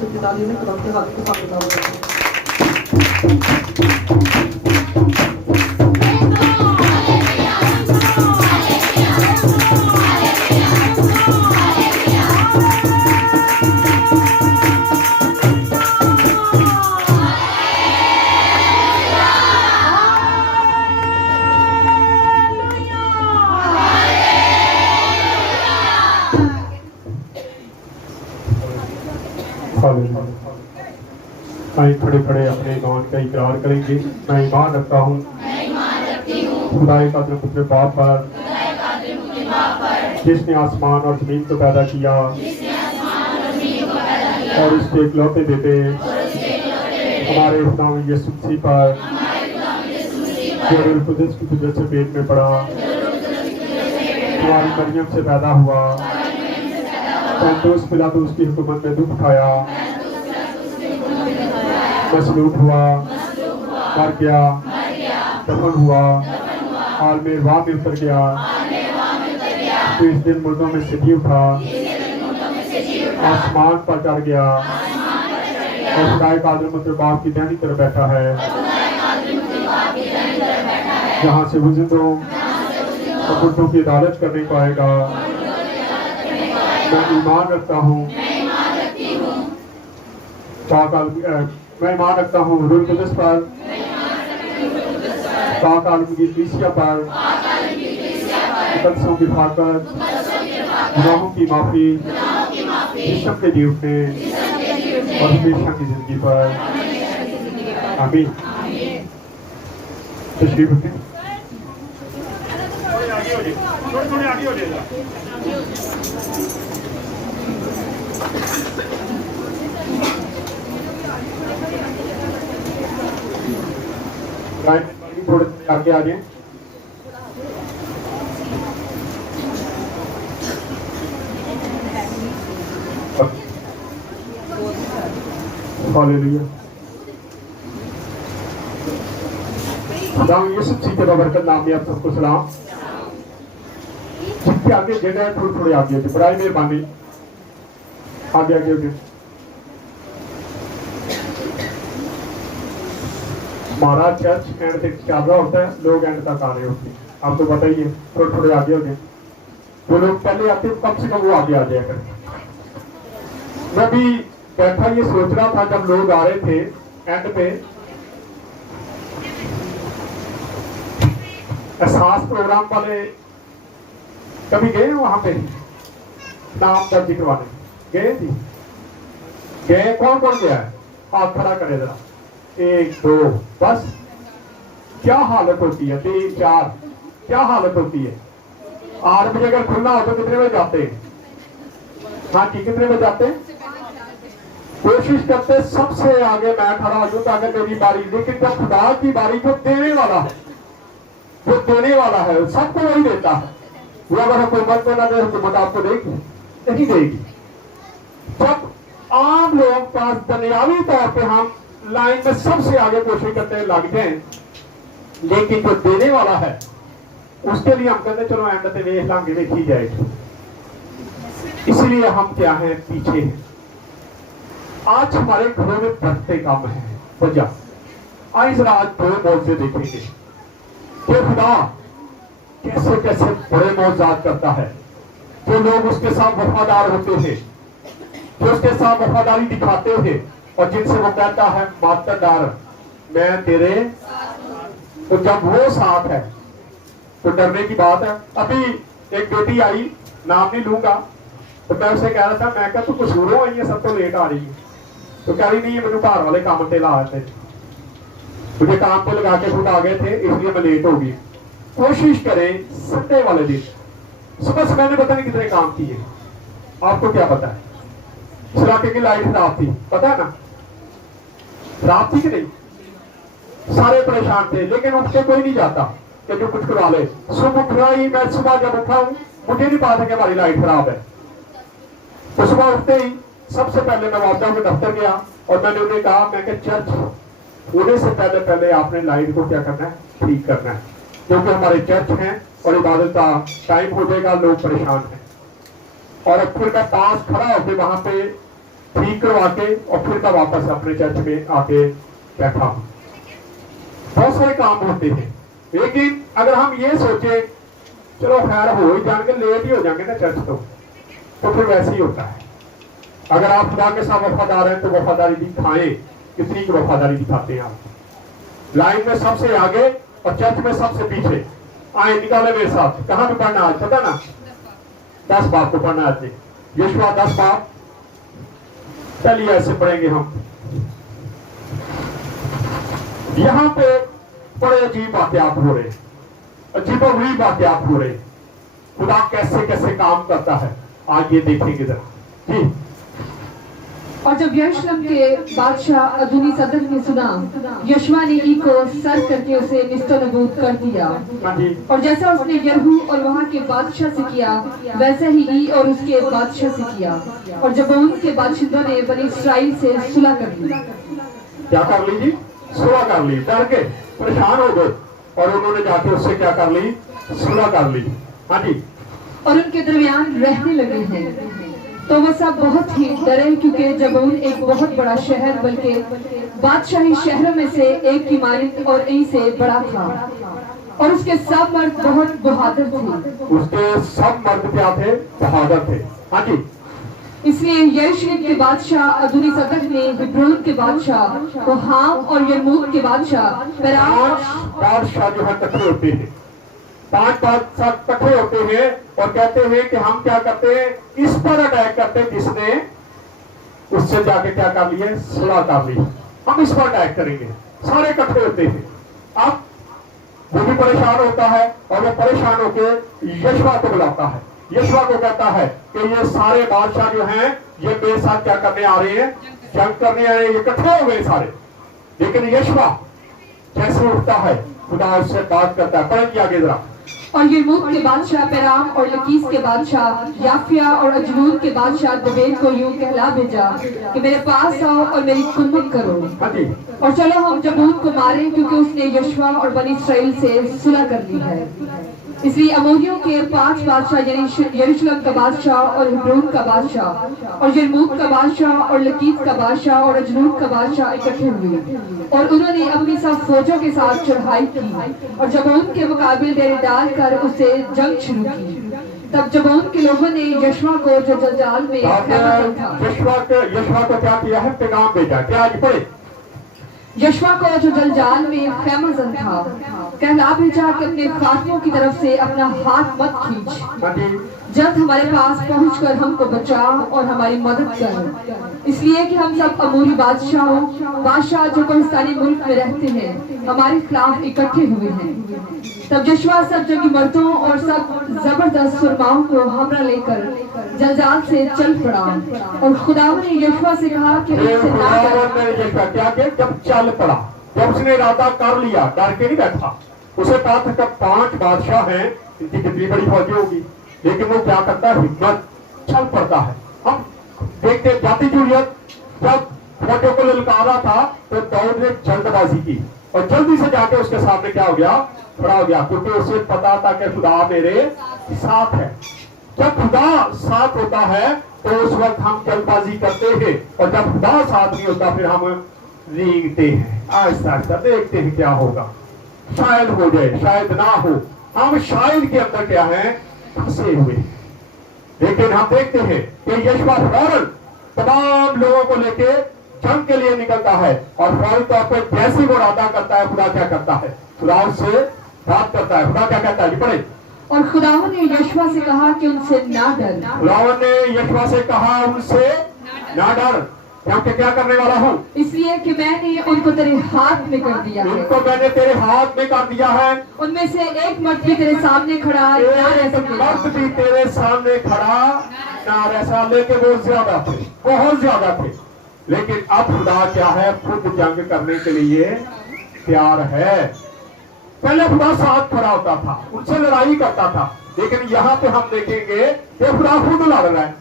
تعلیم میں ترقی حاصل کرتا ہوں. آئیں کھڑے کھڑے اپنے ایمان کا اقرار کریں گے. میں ایمان رکھتا ہوں خدائے قادر مطلب باپ پر جس نے آسمان اور زمین کو پیدا کیا اور اس کے اکلوتے بیٹے ہمارے خدا یسوع مسیح پر جو روح القدس کی قدرت سے پیٹ میں پڑا ہماری مریم سے پیدا ہوا پنطوس پلاطس کی حکومت میں دکھ اٹھایا مصلوب ہوا مر گیا دفن ہوا عالم ارواح میں اتر گیا پھر اس دن مردوں میں سے جی اٹھا آسمان پر چڑھ گیا اور خدائے قادر مطلب باپ کی دائنی طرف بیٹھا ہے جہاں سے وہ زندوں اور مردوں کی عدالت کرنے کو آئے گا. میں ایمان رکھتا ہوں میں ایمان رکھتا ہوں روح القدس پر پاک عالم کی کلیسیا پر مقدسوں کی حفاظت گناہوں کی معافی جسم کے جی اٹھنے اور ہمیشہ کی زندگی پر آمین. تشریف رکھیں. تھوڑے آگے آ جائیں. ہاللیلویا. خدا یسوع مسیح کے بابرکت نام میں آپ سب کو سلام. جن کے آگے جگہ ہے تھوڑے تھوڑے آگے ہوتے برائے مہربانی آگے آگے ہوتے. ہمارا چرچ اینڈ تک چل رہا ہوتا ہے لوگ اینڈ تک آ رہے ہوتے ہیں. آپ کو پتہ ہی ہے تھوڑے تھوڑے آگے ہوتے ہیں. جو لوگ پہلے آتے ہیں کم سے کم وہ آگے آ جایا کرتے. میں بھی بیٹھا یہ سوچ رہا تھا جب لوگ آ رہے تھے اینڈ پہ احساس پروگرام والے کبھی گئے وہاں پہ نام درج کروانے گئے تھی گئے. کون کون گیا ہے ہاتھ کھڑا کرے ذرا. 1 2 بس. کیا حالت ہوتی ہے 3 4 کیا حالت ہوتی ہے. 8 بجے اگر کھلنا ہو تو کتنے بجے جاتے ہیں. ہاں جی کتنے بجے جاتے ہیں. کوشش کرتے سب سے آگے میں کھڑا ہو جاؤں تاکہ میری باری. لیکن جب خدا کی باری کو دینے والا ہے جو دینے والا ہے سب کو وہی دیتا ہے. وہ اگر حکومت کو نہ دے حکومت آپ کو دے گی نہیں دے گی. جب عام لوگ پاس دنیاوی طور پہ ہم لائن میں سب سے آگے کوشش کرتے ہیں لگ جائیں لیکن جو دینے والا ہے اس کے لیے ہم کہتے چلو اینڈ تے ویکھ لیں گے دیکھی جائے گی. اس لیے ہم کیا ہیں پیچھے ہیں. آج ہمارے گھروں میں بڑھتے کام ہیں وجہ. آئیں ذرا آج 2 موضوع دیکھیں گے کہ خدا کیسے کیسے بڑے معجزات کرتا ہے. جو لوگ اس کے ساتھ وفادار ہوتے ہیں جو اس کے ساتھ وفاداری دکھاتے ہیں اور جن سے وہ کہتا ہے ماتر ڈر میں تیرے. تو جب وہ ساتھ ہے تو ڈرنے کی بات ہے. ابھی ایک بیٹی آئی نام نہیں لوں گا تو میں اسے کہہ رہا تھا میں کہا تو قصوروں آئی ہے سب تو لیٹ آ رہی ہے. تو کہہ رہی نہیں ہے مجھے گھر والے کام پہ لا آتے مجھے کام پہ لگا کے خود آ گئے تھے اس لیے میں لیٹ ہو گئی. کوشش کریں سنڈے والے دن صبح سے میں نے پتہ نہیں کتنے کام کیے. آپ کو کیا پتا ہے اس علاقے کی لائٹ خراب تھی پتا ہے نا خراب تھی کہ نہیں. سارے پریشان تھے لیکن اٹھ کے کوئی نہیں جاتا کہ جو کچھ کروا لے. صبح اٹھا ہی میں صبح جب اٹھا ہوں مجھے نہیں پتا کہ ہماری لائٹ خراب ہے. تو صبح اٹھتے ہی سب سے پہلے میں والدہ کے دفتر گیا اور میں نے انہیں کہا میں کہ چرچ ہونے سے پہلے آپ نے لائٹ کو کیا کرنا ہے ٹھیک کرنا ہے کیونکہ ہمارے چرچ ہیں اور عبادت کا ٹائم ہو جائے گا لوگ پریشان ہیں. اور پھر میں پاس کھڑا ہو کے وہاں پہ ठीक करवा के और फिर मैं वापस अपने चर्च में आके बैठा हूँ। बहुत सारे काम होते हैं, लेकिन अगर हम ये सोचे चलो खैर हो ही जाएंगे, लेट ही हो जाएंगे ना चर्च तो फिर वैसे ही होता है। अगर आप खुदा के साथ वफादार हैं तो वफादारी दिखाएं। कितनी की वफादारी दिखाते हैं आप? लाइन में सबसे आगे और चर्च में सबसे पीछे। आए निकाले मेरे साथ, कहाँ पे पढ़ना आज पता ना? 10 बाप को पढ़ना आज, यशवा 10 बाप। चलिए ऐसे पढ़ेंगे हम। यहाँ पे बड़े अजीब वाकयात हो रहे, अजीबोगरीब वाकयात हो रहे। खुदा कैसे कैसे काम करता है आज ये देखेंगे जरा जी। और जब यरूशलेम के बादशाह अदोनी सदक ने सुना, यशवा ने ई को सर करके उसे निस्तनबूत कर दिया, और जैसा उसने यरहू और वहाँ के बादशाह से किया वैसा ही ई और उसके बादशाह से किया। और जबून के बादशाहों ने बनी इस्राएल से सुलह कर ली। क्या कर ली जी? सुलह कर ली। डर के परेशान हो गए और उन्होंने जाके उससे क्या कर ली? सुलह कर ली। हाँ जी। और उनके दरमियान रहने लगे हैं। तो वो सब बहुत ही डरे, क्योंकि जबून एक बहुत बड़ा शहर, बल्कि बादशाही शहरों में से एक की मालिक और यहीं से बड़ा था, और उसके सब मर्द बहुत बहादुर थे। उसके सब मर्द क्या थे? बहादुर थे। हाँ जी। इसलिए यरूशलेम के बादशाह अदोनी सदक ने हिब्रोन के बादशाह को हाम और यरमूत के बादशाह बादशाह जो है इकट्ठे होते हैं, 5 बादशाह इकट्ठे होते हैं और कहते हैं कि हम क्या करते हैं, इस पर अटैक करते हैं जिसने उससे जाके क्या कर लिया? सुलह कर ली। हम इस पर अटैक करेंगे। सारे इकट्ठे होते हैं। अब वो भी परेशान होता है और वो परेशान होकर यशवा को बुलाता है। यशवा को कहता है कि ये सारे बादशाह जो हैं ये मेरे साथ क्या करने आ रहे हैं? जंग करने आ रहे हैं। ये इकट्ठे हो गए सारे। लेकिन यशवा कैसे उठता है? खुदा उससे बात करता है। पढ़ेंगे आगे जरा। और यरमूत के बादशाह पेराम और लकीस के बादशाह याफिया और अजनून के बादशाह दबेर को यूं कहला भेजा कि मेरे पास आओ और मेरी खुदमत करो, और चलो हम जबून को मारें, क्योंकि उसने यशवा और बनी इस्राएल से सुलह कर ली है। इसलिए अमोरियों के 5 बादशाह यानी यरूशलेम का बादशाह और हिब्रोन का बादशाह और यरमूत का बादशाह और लकीस का बादशाह और अजनून का बादशाह इकट्ठे हुए, और उन्होंने अपनी सब फौजों के साथ चढ़ाई की और जबून के मुकाबले डेरे डालकर उससे जंग शुरू की। तब जबून के लोगों ने यशवा को जो जंजाल में यशवा को क्या किया है? पैगाम भेजा। क्या आज पढ़े? यशवा को जो जंजाल में खैमजन था कहला भेजा कि अपने खातमों की तरफ से अपना हाथ मत खींच, जल्द हमारे पास पहुंचकर हमको बचा और हमारी मदद कर, इसलिए कि हम सब अमूरी बादशाह जो कोहिस्तानी मुल्क में रहते हैं हमारे खिलाफ इकट्ठे हुए हैं। तब यशवा सब जंगी मर्दों और सब जबरदस्त सुरमाओं को हमरा लेकर जंजाल से चल पड़ा, और खुदावन ने यशवा से कहा कि उनसे ना डर। क्या कि जब चल पड़ा, जब उसने इरादा कर लिया, डर के नहीं बैठा। उसे कहा था कि 5 बादशाह हैं, इनकी कितनी बड़ी फौजी होगी, लेकिन वो क्या करता है? हिम्मत, चल पड़ता है। हम देखते जाति जूलियत जब फौजों को ललकारा था तो दाऊद ने जल्दबाजी की और जल्दी से जाके उसके सामने क्या हो गया? खड़ा हो गया, क्योंकि उसे पता था कि खुदा मेरे साथ है। जब खुदा साथ होता है तो उस वक्त हम जल्दबाजी करते हैं, और जब खुदा साथ नहीं होता फिर हम रींगते हैं। आहिस्ता आहिस्ता देखते हैं क्या होगा, शायद हो जाए शायद ना हो। हम शायद के अंदर क्या है? फंसे हुए। लेकिन हम देखते हैं कि यशवा फौरन तमाम लोगों को लेके जंग के लिए निकलता है, और फौरी तौर पर जैसे वो इरादा करता है खुदा क्या करता है? खुदा उससे बात करता है। खुदा क्या कहता है? पढ़े। और खुदावन ने यशवा से कहा कि उनसे ना डर। खुदावन ने यशवा से कहा उनसे ना डर, क्योंकि क्या करने वाला हूँ? इसलिए कि मैंने उनको तेरे हाथ में कर दिया है। उनको मैंने तेरे हाथ में कर दिया है। उनमें से एक मर्द भी तेरे सामने खड़ा ना रह सकेगा। मर्द भी तेरे सामने खड़ा ना रह सकेगा। लेकिन वो ज्यादा थे, बहुत ज्यादा थे। लेकिन अब खुदा क्या है? खुद जंग करने के लिए तैयार है। पहले खुदा साथ खड़ा होता था, उनसे लड़ाई करता था, लेकिन यहाँ पे हम देखेंगे कि खुदा खुद लड़ रहा है।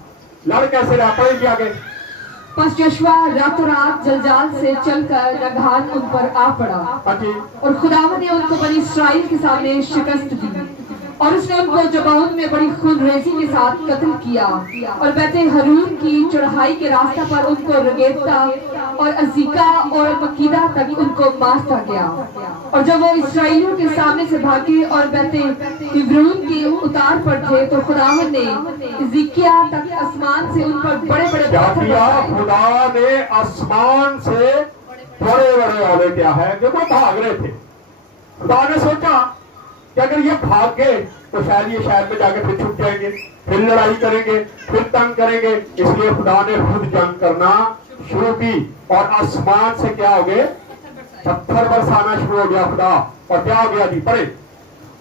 लड़ कैसे रहा? पड़ेगी आगे। बस यशवा रातों रात जलजाल से चलकर नगान उन पर आ पड़ा, और खुदावन ने उनको बनी इस्राएल के सामने शिकस्त दी। اور اس نے ان کو جبعون میں بڑی خونریزی کے ساتھ قتل کیا اور بیت حرون کی چڑھائی کے راستہ پر ان کو رگیتا اور عزیکا اور مکیدہ تک ان کو مارتا گیا. اور جب وہ اسرائیلیوں کے سامنے سے بھاگے اور بیت عبرون کی اتار پر تھے تو خداوند نے عزیکیا تک آسمان سے ان پر بڑے بڑے کیا پتھر کیا؟ برسائے. خدا نے آسمان سے بڑے بڑے اولے کیا ہے جو وہ بھاگ رہے تھے. خدا نے سوچا کہ اگر یہ بھاگ گئے تو شاید یہ شہر میں جا کے پھر چھپ جائیں گے, پھر لڑائی کریں گے, پھر تنگ کریں گے. اس لیے خدا نے خود جنگ کرنا شروع کی اور آسمان سے کیا ہو گئے؟ پتھر برسانا شروع ہو گیا خدا. اور کیا ہو گیا جی؟ پڑھے.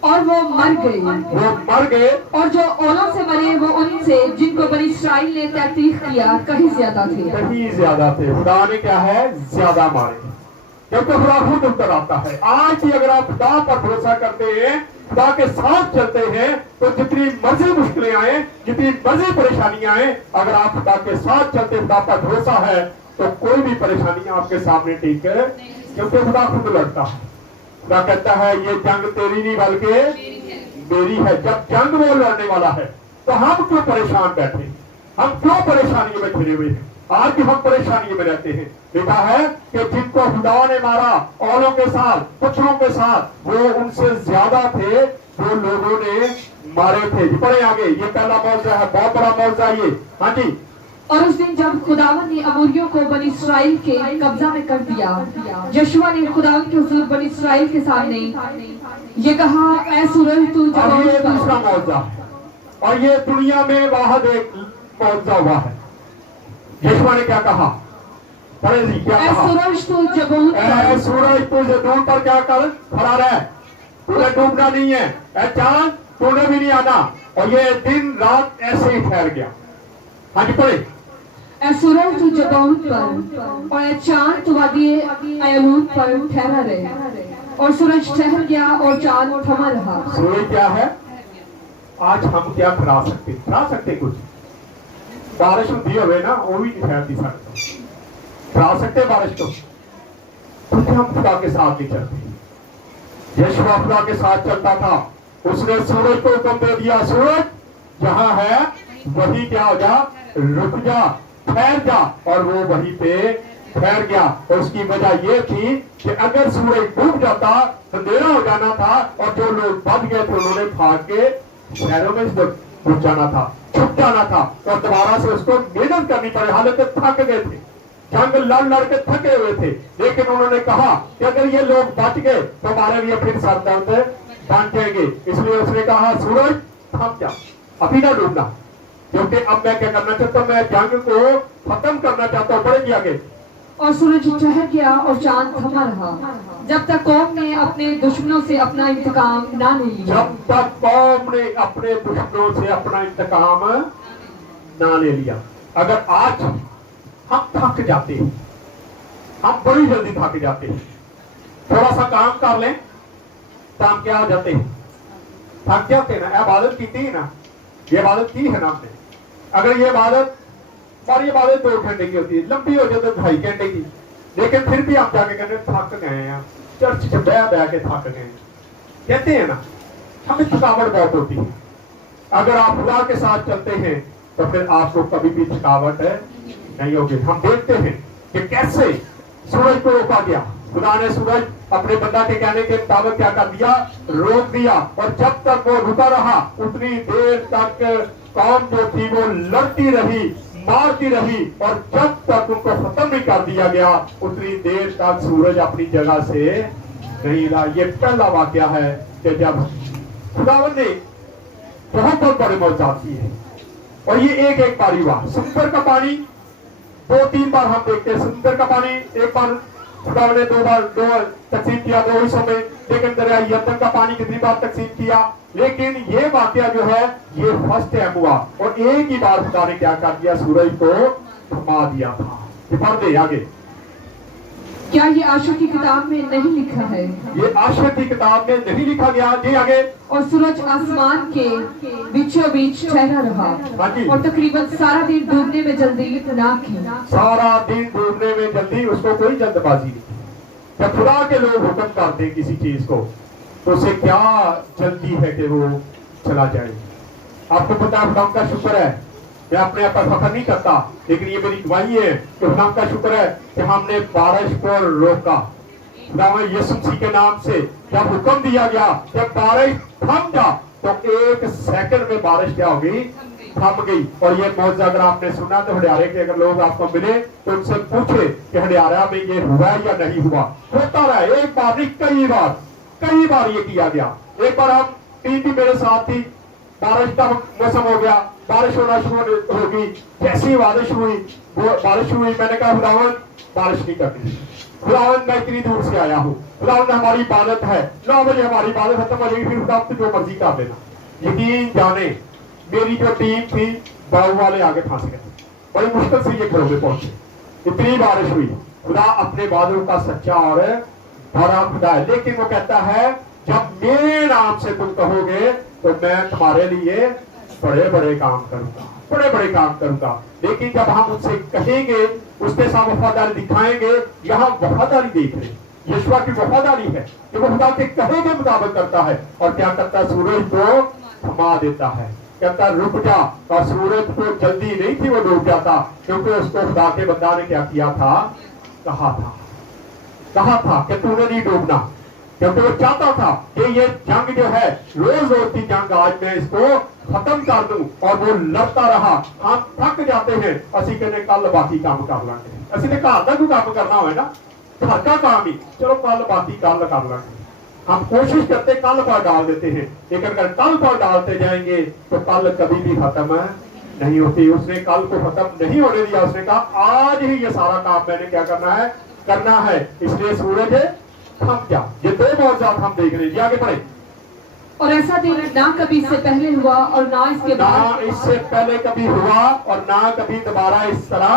اور وہ مر گئے. وہ مر گئے. اور جو اولوں سے مرے وہ ان سے جن کو بنی اسرائیل نے تحقیق کیا کہیں زیادہ تھے. کہیں زیادہ تھے. خدا نے کیا ہے؟ زیادہ مارے. کیونکہ خدا خود اتر آتا ہے. آج بھی اگر آپ خدا پر بھروسہ کرتے ہیں, خدا کے ساتھ چلتے ہیں, تو جتنی مرضی مشکلیں آئیں, جتنی مرضی پریشانیاں آئیں, اگر آپ خدا کے ساتھ چلتے, خدا پر بھروسہ ہے, تو کوئی بھی پریشانی آپ کے سامنے ٹھیک ہے, کیونکہ خدا خود لڑتا ہے. خدا کہتا ہے یہ جنگ تیری نہیں بلکہ میری ہے. جب جنگ وہ لڑنے والا ہے تو ہم کیوں پریشان بیٹھے, ہم کیوں پریشانیوں میں گھرے ہوئے ہیں؟ آج بھی ہم پریشانیوں میں رہتے ہیں. لکھا ہے کہ جن کو خدا نے مارا اولوں کے ساتھ, پتھروں کے ساتھ, وہ ان سے زیادہ تھے جو لوگوں نے مارے تھے. پڑھیں آگے. یہ پہلا موضوع ہے, بہت بڑا موضوع یہ. ہاں جی. اور اس دن جب خداوند نے اموریوں کو بنی اسرائیل کے قبضہ میں کر دیا, یشوع نے خداوند کے حضور بنی اسرائیل کے سامنے یہ کہا, اے سورج تو اب یہ جبعون دوسرا موضوع ہے, اور یہ دنیا میں واحد ایک موضوع ہوا ہے. یشوع نے کیا کہا؟ پڑھیں جی. کیا اے کہا؟ سورج تو جبعون اے سورج تو زیتون پر کیا کر کھڑا رہ, تجھے ڈوبنا نہیں ہے. اے چاند تو نے بھی نہیں آنا. اور یہ دن رات ایسے ہی ٹھہر گیا. ہاں جی پڑھیں. اے سورج تو جبعون پر اور اے چاند تو وادی ایلون پر ٹھہرا رہے. اور سورج ٹھہر گیا اور چاند تھما رہا. سورج کیا ہے؟ آج ہم کیا کھڑا سکتے کچھ. بارش ہوتی ہوئے نا, وہ بھی نہیں ٹھہرتی سکتا. کھڑا سکتے بارش کو, کیونکہ ہم خدا کے ساتھ نہیں چلتے. یشوع خدا کے ساتھ چلتا تھا. اس نے سورج کو حکم دے دیا, سورج جہاں ہے وہی کیا ہو جا, رک جا, ٹھہر جا. اور وہ وہیں پہ ٹھہر گیا. اور اس کی وجہ یہ تھی کہ اگر سورج ڈوب جاتا, اندھیرا ہو جانا تھا, اور جو لوگ بچ گئے تھے انہوں نے بھاگ کے شہروں میں گھس جانا تھا, چھپ جانا تھا, اور دوبارہ سے اس کو محنت کرنی پڑے. حالانکہ تھک گئے تھے, جنگ لڑ کے تھکے ہوئے تھے, لیکن انہوں نے کہا کہ اگر یہ لوگ بچ گئے تو ہمارے لیے پھر سر درد بن جائیں گے. اس لیے اس نے کہا, سورج تھم جا, ابھی نہ ڈوبنا, کیونکہ اب میں کیا کرنا چاہتا ہوں, میں جنگ کو ختم کرنا چاہتا ہوں. پڑھیں گے آگے. اور سورج ٹھہر گیا اور چاند تھما رہا, جب تک قوم نے اپنے دشمنوں سے اپنا انتقام نہ لے لیا. جب تک قوم نے اپنے دشمنوں سے اپنا انتقام نہ لے لیا. اگر آج ہم تھک جاتے ہیں, ہم بڑی جلدی تھک جاتے ہیں, تھوڑا سا کام کر لیں کام کیا ہو جاتے ہیں, تھک جاتے ہیں نا. عبادت کی تھی نا, یہ عبادت کی ہے نا آپ نے. اگر یہ عبادت, ہماری عبادت 2 گھنٹے کی ہوتی ہے, لمبی ہو جائے تو 2.5 گھنٹے کی, لیکن پھر بھی آپ جا کے کہتے ہیں تھک گئے ہیں, چرچ سے بہ کے تھک گئے ہیں, کہتے ہیں نا. ہمیں تھکاوٹ بہت ہوتی ہے. اگر آپ خدا کے ساتھ چلتے ہیں تو پھر آپ کو کبھی بھی تھکاوٹ نہیں ہوگی. ہم دیکھتے ہیں کہ کیسے سورج کو روکا گیا. خدا نے سورج اپنے بندہ کے کہنے کے مطابق کیا کر دیا, روک دیا. اور جب تک وہ رکا رہا اتنی دیر تک قوم جو تھی وہ لڑتی رہی, مارتی رہی, اور جب تک ان کو ختم نہیں کر دیا گیا اتنی دیر تک سورج اپنی جگہ سے نہیں رہا. یہ پہلا واقعہ ہے کہ جب خداوند نے بہت بڑے معجزات کیے, اور یہ ایک باری ہوا. سمندر کا پانی 2-3 بار ہم دیکھتے ہیں. سمندر کا پانی ایک بار خداوند نے 2 بار تقسیم کیا 2 حصوں میں, لیکن دریائے یردن کا پانی کتنی بار تقسیم کیا. لیکن یہ واقعہ جو ہے یہ فرسٹ ٹائم ہوا, اور ایک ہی بار خدا نے کیا کر دیا, سورج کو تھما دیا تھا. یہ پڑھ دے آگے. کیا یہ عاشر کی کتاب میں نہیں لکھا ہے؟ یہ عاشر کی کتاب میں نہیں لکھا گیا. جی آگے. اور سورج آسمان کے بیچوں بیچ ٹھہرا رہا, اور تقریباً سارا دن ڈوبنے میں جلدی نہ کی. سارا دن ڈوبنے میں جلدی, اس کو کوئی جلد بازی نہیں. خدا کے لوگ حکم کرتے کسی چیز کو تو اسے کیا جلدی ہے کہ وہ चला जाए। आपको पता है खुदा का शुक्र है, मैं अपने आप पर फख्र नहीं करता, लेकिन ये मेरी गवाही है कि खुदा का शुक्र है कि हमने बारिश को रोका। खुदा यीशु मसीह के नाम से जब हुक्म दिया गया जब बारिश थम जा, तो 1 सेकंड में बारिश क्या होगी, थम गई। और ये मौजूद अगर आपने सुना तो हडियारे के अगर लोग आपको मिले तो उनसे पूछे कि हडियारा में ये हुआ या नहीं हुआ। होता रहा, एक बार नहीं कई बार ये किया गया। एक बार हम टीम भी मेरे साथ थी, बारिश का मौसम हो गया, बारिश होना शुरू होगी, जैसी बारिश हुई मैंने कहा खुदावन बारिश नहीं करनी, खुदावन मैं इतनी दूर से आया हूँ, खुदावन हमारी इबादत है, 9 बजे हमारी इबादत खत्म हो जाएगी, फिर खुदावन जो मर्जी कर देना। यकीन जाने मेरी जो टीम थी बाऊ वाले आगे फंस गए, बड़ी मुश्किल से ये घरों में पहुंचे, इतनी बारिश हुई। खुदा अपने बादलों का सच्चा और बड़ा खुदा है, लेकिन वो कहता है जब मेरे नाम से तुम कहोगे तो मैं तुम्हारे लिए बड़े बड़े काम करूंगा। लेकिन जब हम उससे कहेंगे, उसके साथ वफादारी दिखाएंगे, यहाँ वफादारी देख रहे, यीशुआ की वफादारी है कि वो खुदा के कहे के मुताबिक करता है। और क्या करता है, सूरज को थमा देता है, कहता रुक जा, और सूरज को जल्दी नहीं थी वो डूब जाता, क्योंकि उसको खुदा के बंदा ने क्या किया था, कहा था कि तूने नहीं डूबना, क्योंकि वो चाहता था कि ये जंग जो है रोज की जंग, आज मैं इसको खत्म कर दूं। और वो लड़ता रहा। हम थक जाते हैं, असी कहने कल बाकी काम कर लांगे, असी ने घर का कोई काम करना हो ना, घर का काम ही चलो कल बाकी कल कर लांगे। हम कोशिश करते कल पर डाल देते हैं, लेकिन अगर कल पर डालते जाएंगे तो कल कभी भी खत्म नहीं होती। उसने कल को खत्म नहीं होने दिया, उसने कहा आज ही ये सारा काम मैंने क्या करना है, इसलिए सूरज थम जा। ये 2 मौजूद हम देख रहे हैं, आगे बढ़े। और ऐसा दिन ना कभी इससे पहले हुआ और ना इसके बाद, ना इससे पहले कभी हुआ और ना कभी दोबारा इस तरह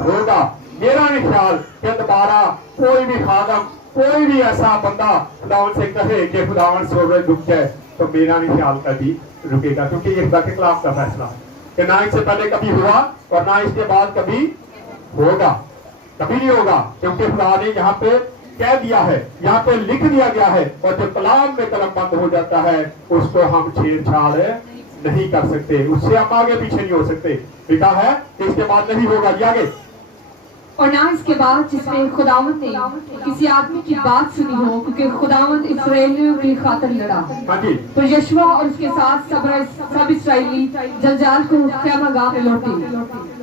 होगा। मेरा नहीं ख्याल कि दोबारा कोई भी खादम, कोई भी ऐसा बंदा खुदावन से कहे कि खुदावन सूरज रुक जाए, तो मेरा नहीं ख्याल कभी रुकेगा, क्योंकि ये खुदा के खिलाफ का फैसला है कि ना इससे पहले कभी हुआ और ना इसके बाद कभी होगा, कभी नहीं होगा। क्योंकि खुदा ने यहाँ पे कह दिया है, यहाँ पे लिख दिया गया है, और जो कलाम में कलम बंद हो जाता है उसको हम छेड़छाड़ नहीं कर सकते, उससे हम आगे पीछे नहीं हो सकते। लिखा है कि इसके बाद नहीं होगा। आगे, और ना इसके बाद जिसमें खुदावंद ने किसी आदमी की बात सुनी हो, क्योंकि खुदावंद इस्राएलियों की खातिर लड़ा। हाँ जी। तो यशवा और उसके साथ सब इस्राएली जंजाल को क़यामगाह में लौटे,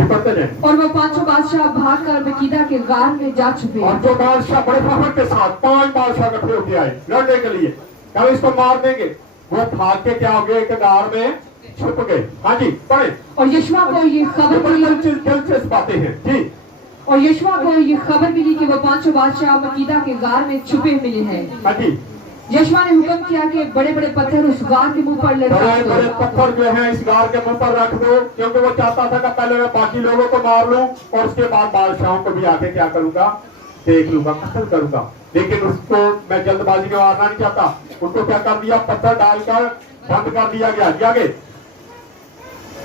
और वो 5 बादशाह भाग कर मकीदा के गार में जा छुपे। और जो बादशाह बड़े फखर के साथ 5 बादशाह इकट्ठे होके आए लड़ने के लिए, क्या इसको मार देंगे, वो भाग के क्या हो गए, एक गार में छुप गए। हाँ जी पढ़े। और यशवा को ये खबर मिली, दिलचस्प बातें हैं जी। और यशवा को ये खबर मिली कि वो 5 बादशाह मकीदा के गार में छुपे मिले हैं। हाँ जी। यशवा ने हुक्म किया कि बड़े बड़े पत्थर उस गार के मुंह पर लटका दो। बड़े पत्थर जो है इस गार के मुंह पर रख दो, क्योंकि वो चाहता था कि पहले मैं बाकी लोगों को मार लूं और उसके बाद बादशाहों को भी आके क्या करूंगा, देख लूंगा, कत्ल करूंगा। लेकिन उसको मैं जल्दबाजी में मारना नहीं चाहता, उनको क्या कर दिया, पत्थर डालकर बंद कर दिया गया। आगे,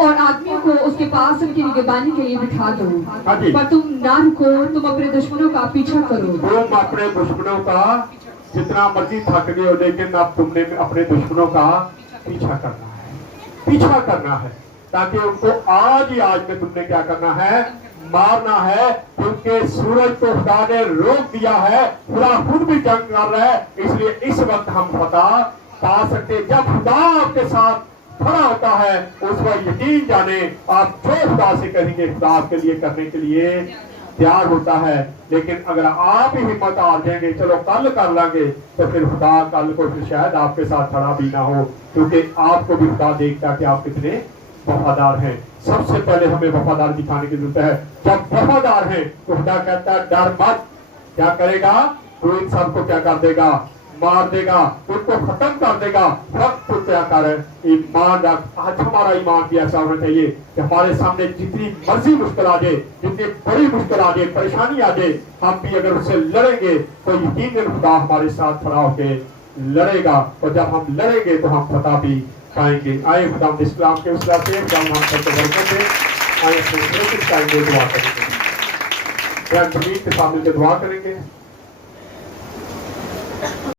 और आदमियों को उसके पास उनकी निगरानी के लिए बिठा दो, हाँ जी। पर तुम ना रुको, तुम अपने दुश्मनों का पीछा करो। तुम अपने दुश्मनों का जितना मर्जी थक गए हो, लेकिन अब तुमने अपने दुश्मनों का पीछा करना है, ताकि उनको आज ही आज में तुमने क्या करना है, मारना है। क्योंकि सूरज को खुदा ने रोक दिया है, खुदा खुद भी जंग कर रहा है, इसलिए इस वक्त हम फतह पा सकते। जब खुदा आपके साथ खड़ा होता है उस वक्त यकीन जाने आप जो खुदा से करेंगे खुदा आपके लिए करने के लिए तैयार होता है। लेकिन अगर आप ही हिम्मत हार जाएंगे, चलो कल कर लेंगे, तो फिर खुदा कल को फिर शायद आपके साथ खड़ा भी ना हो, क्योंकि आपको भी खुदा देखता कि आप कितने वफादार हैं। सबसे पहले हमें वफादार दिखाने की जरूरत है। जब वफादार हैं तो खुदा कहता है डर मत, क्या करेगा, तो इन सबको क्या कर देगा, मार देगा, उनको खत्म कर देगा। वक्त तो क्या कर ईमान रख। आज हमारा ईमान भी ऐसा होना चाहिए कि हमारे सामने जितनी मर्जी मुश्किल आ जाए, जितनी बड़ी मुश्किल आ जाए, परेशानी आ जाए, हम भी अगर उससे लड़ेंगे तो यकीनन खुदा हमारे साथ खड़ा होकर लड़ेगा। और जब हम लड़ेंगे तो हम फतह भी पाएंगे। आए खुदा इस्लाम के उस से आए दुआ करेंगे, के सामने दुआ करेंगे।